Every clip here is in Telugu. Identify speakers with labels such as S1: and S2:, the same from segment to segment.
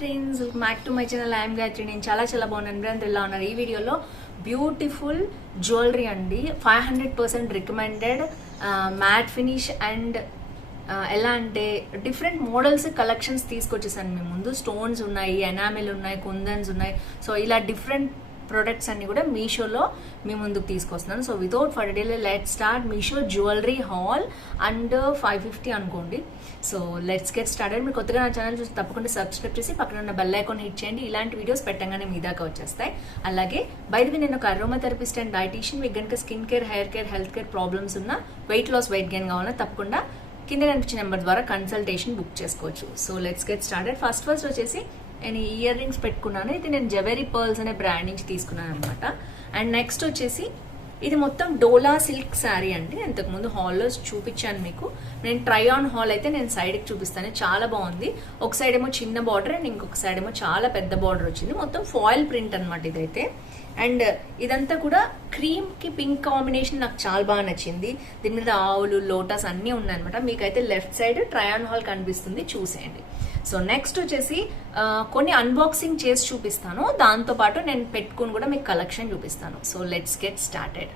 S1: Friends Mac to my channel I'm Gayatri నేను చాలా చాలా బాగున్నాను. మీరు ఇలా ఉన్నారు? ఈ వీడియోలో బ్యూటిఫుల్ జ్యువెలరీ అండి. Five hundred percent recommended matte finish and ఎలా అంటే డిఫరెంట్ మోడల్స్ కలెక్షన్స్ తీసుకొచ్చేసాను. మేము ముందు స్టోన్స్ ఉన్నాయి ఎనామిల్ ఉన్నాయి కుందన్స్ ఉన్నాయి. సో ఇలా డిఫరెంట్ ప్రొడక్ట్స్ అన్ని కూడా మీషోలో మీ ముందుకు తీసుకొస్తున్నాను. So without further delay let start Meesho jewellery haul and five fifty అనుకోండి. సో లెట్స్ గెట్ స్టార్టెడ్ మీరు కొత్తగా నా ఛానల్ చూసి తప్పకుండా సబ్స్క్రైబ్ చేసి పక్కన ఉన్న బెల్ ఐకాన్ హిట్ చేయండి. ఇలాంటి వీడియోస్ పెట్టగానే మీ దాకా వచ్చేస్తాయి. అలాగే బయటవి నేను ఒక అరోమా థెరపిస్ట్ అండ్ డైటీషియన్ మీకు కనుక skin care hair care health care problems ఉన్న వెయిట్ లాస్ వెయిట్ గెయిన్ కావాలన్నా తప్పకుండా కింద కనిపించిన నెంబర్ ద్వారా కన్సల్టేషన్ బుక్ చేసుకోవచ్చు. So let's get started first first వచ్చేసి నేను ఇయర్ రింగ్స్ పెట్టుకున్నాను. ఇది నేను జవేరీ పర్ల్స్ అనే బ్రాండ్ నుంచి తీసుకున్నాను అనమాట అండ్ నెక్స్ట్ వచ్చేసి ఇది మొత్తం డోలా సిల్క్ శారీ అండి. ఇంతకుముందు హాల్లో చూపించాను మీకు. నేను ట్రై ఆన్ హాల్ అయితే నేను సైడ్కి చూపిస్తాను. చాలా బాగుంది. ఒక సైడ్ ఏమో చిన్న బార్డర్ అండ్ ఇంకొక సైడ్ ఏమో చాలా పెద్ద బార్డర్ వచ్చింది. మొత్తం ఫాయిల్ ప్రింట్ అనమాట ఇదైతే. అండ్ ఇదంతా కూడా క్రీమ్కి పింక్ కాంబినేషన్ నాకు చాలా బాగా నచ్చింది. దీని మీద ఆవులు లోటస్ అన్నీ ఉన్నాయన్నమాట మీకైతే లెఫ్ట్ సైడ్ ట్రయాన్ హాల్ కనిపిస్తుంది. చూసేయండి. సో నెక్స్ట్ వచ్చేసి కొన్ని అన్బాక్సింగ్ చేసి చూపిస్తాను. దాంతో పాటు నేను పెట్టుకుని కూడా మీకు కలెక్షన్ చూపిస్తాను. సో లెట్స్ గెట్ స్టార్టెడ్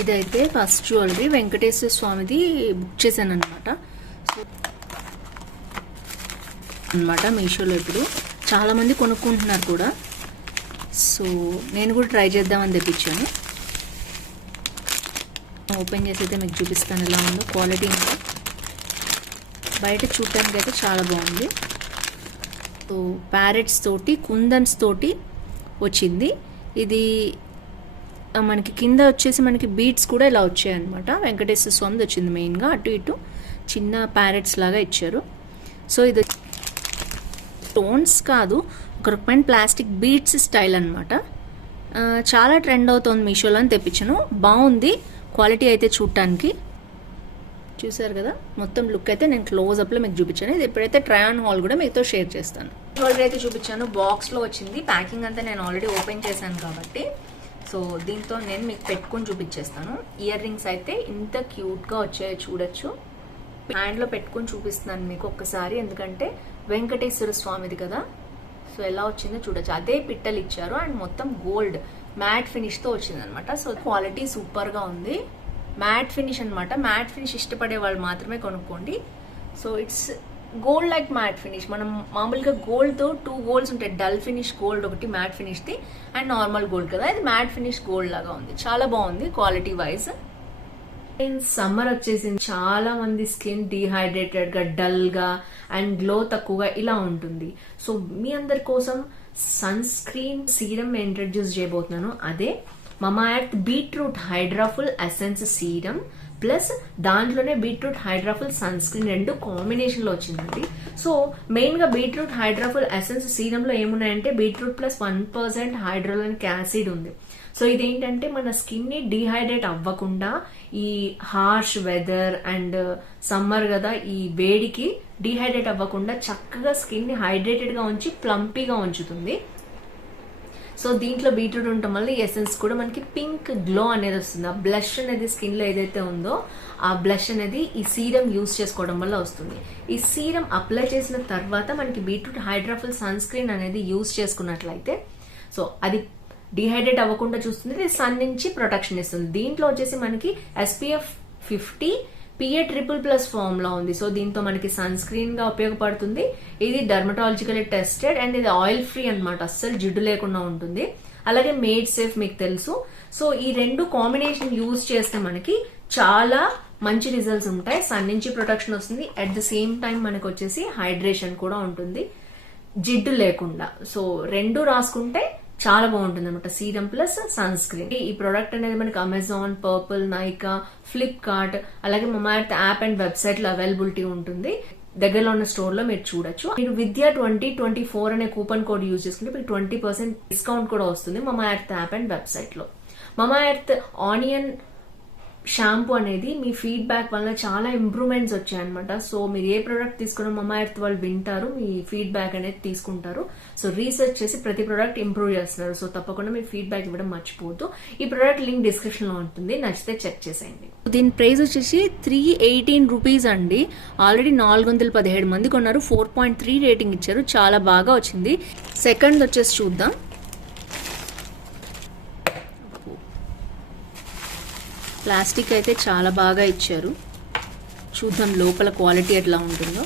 S1: ఇదైతే ఫస్ట్ జ్యువెలరీ వెంకటేశ్వర స్వామిది బుక్ చేశాను అనమాట అనమాట మీషోలో ఇప్పుడు. చాలా మంది కొనుక్కుంటున్నారు కూడా. సో నేను కూడా ట్రై చేద్దామని తెప్పించాను. ఓపెన్ చేసి అయితే మీకు చూపిస్తాను ఎలా ఉందో. క్వాలిటీ ఉందో బయట చూడటానికి అయితే చాలా బాగుంది. సో ప్యారెట్స్ తోటి కుందన్స్ తోటి వచ్చింది. ఇది మనకి కింద వచ్చేసి మనకి బీట్స్ కూడా ఇలా వచ్చాయి అనమాట వెంకటేశ్వర స్వామి వచ్చింది మెయిన్గా. అటు ఇటు చిన్న ప్యారెట్స్ లాగా ఇచ్చారు. సో ఇది స్టోన్స్ కాదు ఒక రకమైన ప్లాస్టిక్ బీట్స్ స్టైల్ అనమాట చాలా ట్రెండ్ అవుతుంది మీషోలో అని తెప్పించాను. బాగుంది. క్వాలిటీ అయితే చూడటానికి చూసారు కదా? మొత్తం లుక్ అయితే నేను క్లోజ్ అప్లో మీకు చూపించాను. ఇది ఎప్పుడైతే ట్రయాన్ హాల్ కూడా మీతో షేర్ చేస్తాను. జ్యువెలరీ అయితే చూపించాను. బాక్స్లో వచ్చింది. ప్యాకింగ్ అంతా నేను ఆల్రెడీ ఓపెన్ చేశాను కాబట్టి. సో దీంతో నేను మీకు పెట్టుకొని చూపించేస్తాను. ఇయర్ రింగ్స్ అయితే ఇంత క్యూట్గా వచ్చాయో చూడొచ్చు. హ్యాండ్లో పెట్టుకొని చూపిస్తున్నాను మీకు ఒక్కసారి. ఎందుకంటే వెంకటేశ్వర స్వామిది కదా? సో ఎలా వచ్చిందో చూడొచ్చు. అదే పిట్టలు ఇచ్చారు. అండ్ మొత్తం గోల్డ్ మ్యాట్ ఫినిష్తో వచ్చింది అనమాట సో క్వాలిటీ సూపర్గా ఉంది. మ్యాట్ ఫినిష్ అనమాట మ్యాట్ ఫినిష్ ఇష్టపడే వాళ్ళు మాత్రమే కొనుక్కోండి. So it's gold like matte finish. మనం మామూలుగా గోల్డ్తో టూ గోల్డ్స్ ఉంటాయి. డల్ ఫినిష్ గోల్డ్ ఒకటి మ్యాట్ ఫినిష్ది అండ్ నార్మల్ గోల్డ్ కదా. ఇది మ్యాట్ ఫినిష్ గోల్డ్ లాగా ఉంది. చాలా బాగుంది క్వాలిటీ వైజ్. సమ్మర్ వచ్చేసింది. చాలా మంది స్కిన్ డిహైడ్రేటెడ్గా డల్గా అండ్ గ్లో తక్కువగా ఇలా ఉంటుంది. సో మీ అందరి కోసం సన్ స్క్రీన్ సీరం ఇంట్రడ్యూస్ చేయబోతున్నాను. అదే Mamaearth beetroot hydraful essence serum plus దాంట్లోనే బీట్రూట్ హైడ్రాఫుల్ సన్ స్క్రీన్ రెండు కాంబినేషన్లో వచ్చిందండి. సో మెయిన్గా బీట్రూట్ హైడ్రాఫుల్ ఎసెన్స్ సీరంలో ఏమున్నాయంటే beetroot plus one percent hydraulic acid ఉంది. సో ఇదేంటంటే మన స్కిన్ని డిహైడ్రేట్ అవ్వకుండా ఈ హార్ష్ వెదర్ అండ్ సమ్మర్ కదా ఈ వేడికి డిహైడ్రేట్ అవ్వకుండా చక్కగా స్కిన్ని హైడ్రేటెడ్గా ఉంచి ప్లంపీగా ఉంచుతుంది. సో దీంట్లో బీట్రూట్ ఉండటం వల్ల ఎసెన్స్ కూడా మనకి పింక్ గ్లో అనేది వస్తుంది. ఆ బ్లష్ అనేది స్కిన్లో ఏదైతే ఉందో ఆ బ్లష్ అనేది ఈ సీరం యూస్ చేసుకోవడం వల్ల వస్తుంది. ఈ సీరం అప్లై చేసిన తర్వాత మనకి బీట్రూట్ హైడ్రాఫుల్ సన్ స్క్రీన్ అనేది యూస్ చేసుకున్నట్లయితే సో అది డిహైడ్రేట్ అవ్వకుండా చూస్తుంది. సన్ నుంచి ప్రొటెక్షన్ ఇస్తుంది. దీంట్లో వచ్చేసి మనకి SPF fifty PA triple plus ఫామ్లో ఉంది. సో దీంతో మనకి సన్ స్క్రీన్గా ఉపయోగపడుతుంది. ఇది డర్మటాలజికలీ టెస్టెడ్ అండ్ ఇది ఆయిల్ ఫ్రీ అన్నమాట. అస్సలు జిడ్డు లేకుండా ఉంటుంది. అలాగే మేడ్ సేఫ్ మీకు తెలుసు. సో ఈ రెండు కాంబినేషన్ యూజ్ చేస్తే మనకి చాలా మంచి రిజల్ట్స్ ఉంటాయి. సన్ నుంచి ప్రొటెక్షన్ వస్తుంది. అట్ ద సేమ్ టైం మనకు వచ్చేసి హైడ్రేషన్ కూడా ఉంటుంది. జిడ్డు లేకుండా. సో రెండు రాసుకుంటే చాలా బాగుంటుంది అనమాట సీరం ప్లస్ సన్ స్క్రీన్ ఈ ప్రోడక్ట్ అనేది మనకి అమెజాన్ పర్పుల్ నైకా ఫ్లిప్కార్ట్ అలాగే మమార్త్ యాప్ అండ్ వెబ్సైట్లో అవైలబిలిటీ ఉంటుంది. దగ్గరలో ఉన్న స్టోర్లో మీరు చూడొచ్చు. మీరు విద్య ట్వంటీ ట్వంటీ ఫోర్ అనే కూపన్ కోడ్ యూజ్ చేసుకుంటే మీకు ట్వంటీ పర్సెంట్ డిస్కౌంట్ కూడా వస్తుంది మమా ఎర్త్ యాప్ అండ్ వెబ్సైట్లో మమా ఎర్త్ ఆనియన్ షాంపూ అనేది మీ ఫీడ్బ్యాక్ వల్ల చాలా ఇంప్రూవ్మెంట్స్ వచ్చాయన్నమాట. సో మీరు ఏ ప్రోడక్ట్ తీసుకున్నా మమ్మ ఎర్త్ వాళ్ళు వింటారు మీ ఫీడ్బ్యాక్ అనేది తీసుకుంటారు. సో రీసెర్చ్ చేసి ప్రతి ప్రోడక్ట్ ఇంప్రూవ్ చేస్తున్నారు సో తప్పకుండా మీ ఫీడ్బ్యాక్ ఇవ్వడం మర్చిపోవద్దు. ఈ ప్రోడక్ట్ లింక్ డిస్క్రిప్షన్లో ఉంటుంది. నచ్చితే చెక్ చేసేయండి. దీని ప్రైస్ వచ్చేసి త్రీ ఎయిటీన్ రూపీస్ అండి. ఆల్రెడీ నాలుగు వందల పదిహేడు మంది కొన్నారు. ఫోర్ పాయింట్ త్రీ రేటింగ్ ఇచ్చారు. చాలా బాగా వచ్చింది. సెకండ్ వచ్చేసి చూద్దాం. ప్లాస్టిక్ అయితే చాలా బాగా ఇచ్చారు. చూద్దాం లోపల క్వాలిటీ ఎట్లా ఉంటుందో.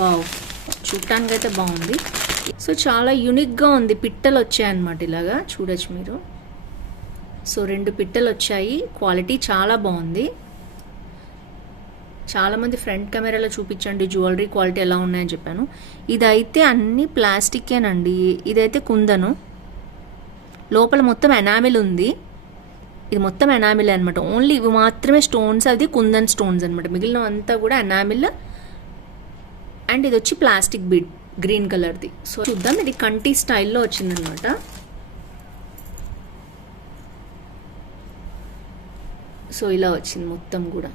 S1: వావ్ చూడటానికి అయితే బాగుంది. సో చాలా యూనిక్గా ఉంది. పిట్టలు వచ్చాయన్నమాట ఇలాగా చూడొచ్చు మీరు. సో రెండు పిట్టలు వచ్చాయి. క్వాలిటీ చాలా బాగుంది. చాలామంది ఫ్రంట్ కెమెరాలో చూపించండి జ్యువెలరీ క్వాలిటీ ఎలా ఉన్నాయని చెప్పాను. ఇదైతే అన్ని ప్లాస్టికేనండి ఇదైతే కుందను. లోపల మొత్తం ఎనామిల్ ఉంది. ఇది మొత్తం ఎనామిల్ అనమాట ఓన్లీ ఇవి మాత్రమే స్టోన్స్ అది కుందన్ స్టోన్స్ అనమాట మిగిలిన అంతా కూడా ఎనామిల్ అండ్ ఇది వచ్చి ప్లాస్టిక్ బీడ్ గ్రీన్ కలర్ది సో చూద్దాం. ఇది కంటి స్టైల్లో వచ్చిందనమాట సో ఇలా వచ్చింది మొత్తం కూడా.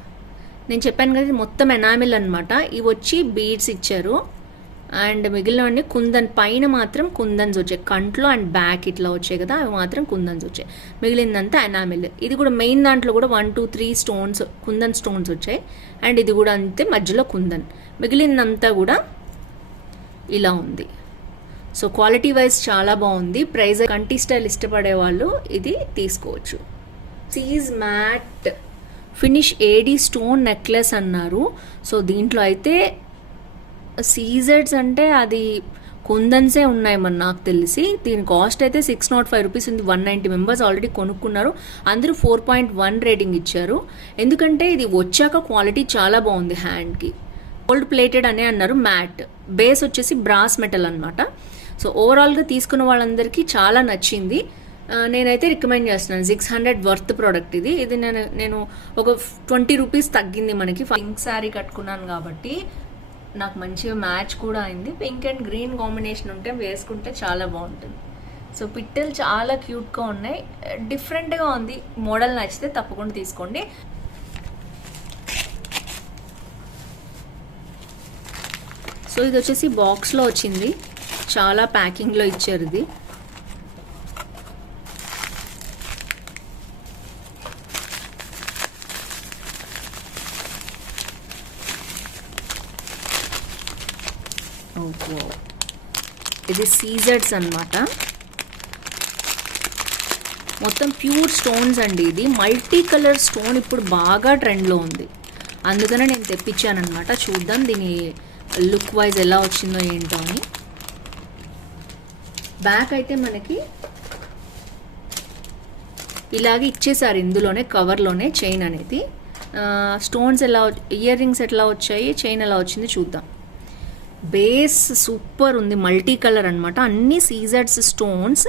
S1: నేను చెప్పాను కదా ఇది మొత్తం ఎనామిల్ అనమాట ఇవి వచ్చి బీడ్స్ ఇచ్చారు. అండ్ మిగిలినవన్నీ కుందన్ పైన మాత్రం కుందన్స్ వచ్చాయి కంట్లో అండ్ బ్యాక్ ఇట్లా వచ్చాయి కదా అవి మాత్రం కుందన్స్ వచ్చాయి మిగిలిందంతా ఎనామిల్. ఇది కూడా మెయిన్ దాంట్లో కూడా one two three stones kundan stones వచ్చాయి. అండ్ ఇది కూడా అంతే మధ్యలో కుందన్. మిగిలిందంతా కూడా ఇలా ఉంది. సో క్వాలిటీ వైజ్ చాలా బాగుంది. ప్రైస్ కంటి స్టైల్ ఇష్టపడే వాళ్ళు ఇది తీసుకోవచ్చు. CZ matte finish AD stone necklace అన్నారు. సో దీంట్లో అయితే సీజెడ్స్ అంటే అది కుందన్సే ఉన్నాయి మరి నాకు తెలిసి. దీని కాస్ట్ అయితే సిక్స్ నాట్ ఫైవ్ రూపీస్ ఉంది. వన్ నైంటీ మెంబర్స్ ఆల్రెడీ కొనుక్కున్నారు. అందరూ ఫోర్ పాయింట్ వన్ రేటింగ్ ఇచ్చారు. ఎందుకంటే ఇది వచ్చాక క్వాలిటీ చాలా బాగుంది హ్యాండ్కి గోల్డ్ ప్లేటెడ్ అనే అన్నారు మ్యాట్. బేస్ వచ్చేసి బ్రాస్ మెటల్ అనమాట సో ఓవరాల్గా తీసుకున్న వాళ్ళందరికీ చాలా నచ్చింది. నేనైతే రికమెండ్ చేస్తున్నాను. సిక్స్ హండ్రెడ్ వర్త్ ప్రోడక్ట్ ఇది. ఇది నేను నేను ఒక ట్వంటీ రూపీస్ తగ్గింది మనకి. పింక్ శారీ కట్టుకున్నాను కాబట్టి నాకు మంచిగా మ్యాచ్ కూడా అయింది. పింక్ అండ్ గ్రీన్ కాంబినేషన్ ఉంటే వేసుకుంటే చాలా బాగుంటుంది. సో పిట్టలు చాలా క్యూట్గా ఉన్నాయి. డిఫరెంట్గా ఉంది. మోడల్ నచ్చితే తప్పకుండా తీసుకోండి. సో ఇది వచ్చేసి బాక్స్లో వచ్చింది. చాలా ప్యాకింగ్లో ఇచ్చారు ఇది. ఓహో. ఇది సీజర్స్ అన్నమాట. మొత్తం ప్యూర్ స్టోన్స్ అండి ఇది. మల్టీ కలర్ స్టోన్ ఇప్పుడు బాగా ట్రెండ్లో ఉంది. అందుకనే నేను తెప్పించానమాట చూద్దాం దీని లుక్ వైజ్ ఎలా వచ్చిందో ఏంటో అని. బ్యాక్ అయితే మనకి ఇలాగే ఇచ్చేసారు ఇందులోనే కవర్లోనే చైన్ అనేది. స్టోన్స్ ఎలా ఇయర్ రింగ్స్ ఎట్లా వచ్చాయి చైన్ ఎలా వచ్చింది చూద్దాం. బేస్ సూపర్ ఉంది మల్టీ కలర్ అనమాట అన్ని సీజర్స్ స్టోన్స్.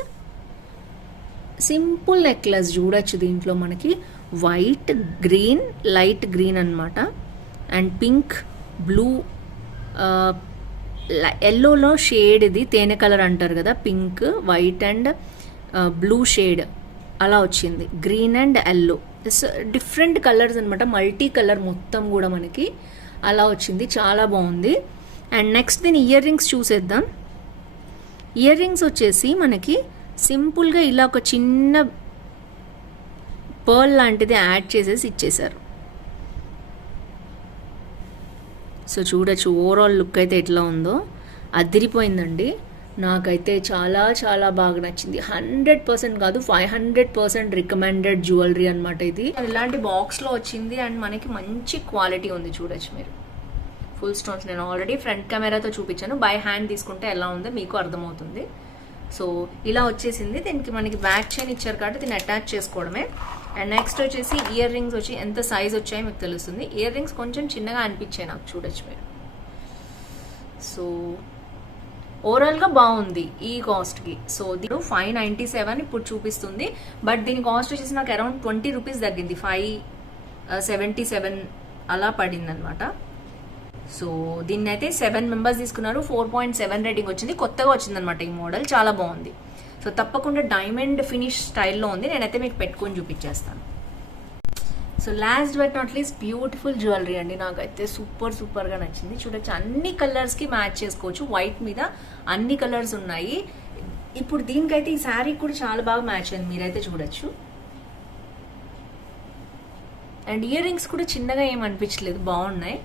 S1: సింపుల్ నెక్లెస్ చూడొచ్చు దీంట్లో మనకి. వైట్ గ్రీన్ లైట్ గ్రీన్ అనమాట అండ్ పింక్ బ్లూ ఎల్లోలో షేడ్ ఇది తేనె కలర్ అంటారు కదా pink white and blue shade. అలా వచ్చింది. Green and yellow. Different colours అనమాట మల్టీ కలర్ మొత్తం కూడా మనకి. అలా వచ్చింది. చాలా బాగుంది. అండ్ నెక్స్ట్ దీని ఇయర్ రింగ్స్ చూసేద్దాం. ఇయర్ రింగ్స్ వచ్చేసి మనకి సింపుల్గా ఇలా ఒక చిన్న పర్ల్ లాంటిది యాడ్ చేసేసి ఇచ్చేశారు. సో చూడొచ్చు ఓవరాల్ లుక్ అయితే ఎట్లా ఉందో. అదిరిపోయిందండి. నాకైతే చాలా చాలా బాగా నచ్చింది. హండ్రెడ్ పర్సెంట్ కాదు five hundred percent recommended jewellery అనమాట ఇది. ఇలాంటి బాక్స్లో వచ్చింది అండ్ మనకి మంచి క్వాలిటీ ఉంది చూడొచ్చు మీరు. ఫుల్ స్టోన్స్ నేను ఆల్రెడీ ఫ్రంట్ కెమెరాతో చూపించాను. బై హ్యాండ్ తీసుకుంటే ఎలా ఉందో మీకు అర్థమవుతుంది. సో ఇలా వచ్చేసింది. దీనికి మనకి బ్యాక్ చైన్ ఇచ్చారు కాబట్టి దీన్ని అటాచ్ చేసుకోవడమే. అండ్ నెక్స్ట్ వచ్చేసి ఇయర్ రింగ్స్ వచ్చి ఎంత సైజ్ వచ్చాయో మీకు తెలుస్తుంది. ఇయర్ రింగ్స్ కొంచెం చిన్నగా అనిపించాయి నాకు చూడొచ్చు మీరు. సో ఓవరాల్గా బాగుంది ఈ కాస్ట్కి. సో దీని ఫైవ్ నైంటీ సెవెన్ ఇప్పుడు చూపిస్తుంది. బట్ దీని కాస్ట్ వచ్చేసి నాకు అరౌండ్ ట్వంటీ రూపీస్ తగ్గింది. ఫైవ్ సెవెంటీ సెవెన్ అలా పడింది అనమాట సో దీన్ని అయితే సెవెన్ మెంబర్స్ తీసుకున్నారు. ఫోర్ పాయింట్ సెవెన్ రేటింగ్ వచ్చింది. కొత్తగా వచ్చిందనమాట ఈ మోడల్. చాలా బాగుంది. సో తప్పకుండా డైమండ్ ఫినిష్ స్టైల్లో ఉంది. నేనైతే మీకు పెట్టుకొని చూపించేస్తాను. So last but not least beautiful jewellery అండి. నాకైతే సూపర్ సూపర్గా నచ్చింది. చూడొచ్చు. అన్ని కలర్స్కి మ్యాచ్ చేసుకోవచ్చు. వైట్ మీద అన్ని కలర్స్ ఉన్నాయి. ఇప్పుడు దీనికైతే ఈ శారీ కూడా చాలా బాగా మ్యాచ్ అయింది. మీరైతే చూడొచ్చు. అండ్ ఇయర్ రింగ్స్ కూడా చిన్నగా ఏం అనిపించలేదు. బాగున్నాయి.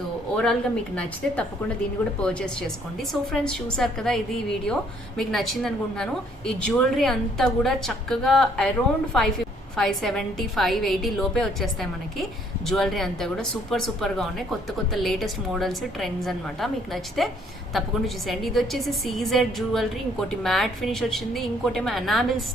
S1: సో ఓవరాల్గా మీకు నచ్చితే తప్పకుండా దీన్ని కూడా పర్చేస్ చేసుకోండి. సో ఫ్రెండ్స్ చూసారు కదా ఇది ఈ వీడియో మీకు నచ్చింది అనుకుంటున్నాను. ఈ జ్యువెలరీ అంతా కూడా చక్కగా around five five seventy five eighty లోపే వచ్చేస్తాయి మనకి. జ్యువెలరీ అంతా కూడా సూపర్ సూపర్గా ఉన్నాయి. కొత్త కొత్త లేటెస్ట్ మోడల్స్ ట్రెండ్స్ అన్నమాట. మీకు నచ్చితే తప్పకుండా చూసేయండి. ఇది వచ్చేసి సీజెడ్ జ్యువెలరీ ఇంకోటి మ్యాట్ ఫినిష్ వచ్చింది. ఇంకోటి ఏమో enamels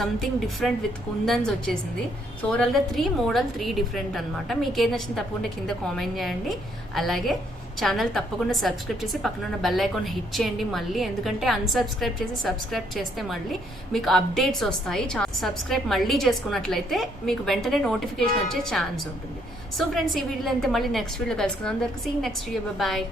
S1: something different with kundans వచ్చేసింది. సో ఓవరాల్గా త్రీ మోడల్ త్రీ డిఫరెంట్ అనమాట మీకు ఏది నచ్చింది తప్పకుండా కింద కామెంట్ చేయండి. అలాగే ఛానల్ తప్పకుండా సబ్స్క్రైబ్ చేసి పక్కన ఉన్న బెల్ ఐకాన్ హిట్ చేయండి మళ్ళీ. ఎందుకంటే అన్సబ్స్క్రైబ్ చేసి సబ్స్క్రైబ్ చేస్తే మళ్ళీ మీకు అప్డేట్స్ వస్తాయి. సబ్స్క్రైబ్ మళ్ళీ చేసుకున్నట్లయితే మీకు వెంటనే నోటిఫికేషన్ వచ్చే ఛాన్స్ ఉంటుంది. సో ఫ్రెండ్స్ ఈ వీడియోలో అయితే మళ్ళీ నెక్స్ట్ వీడియో కలుసుకుందాం. అందరికి సీ నెక్స్ట్ వీడియో బాయ్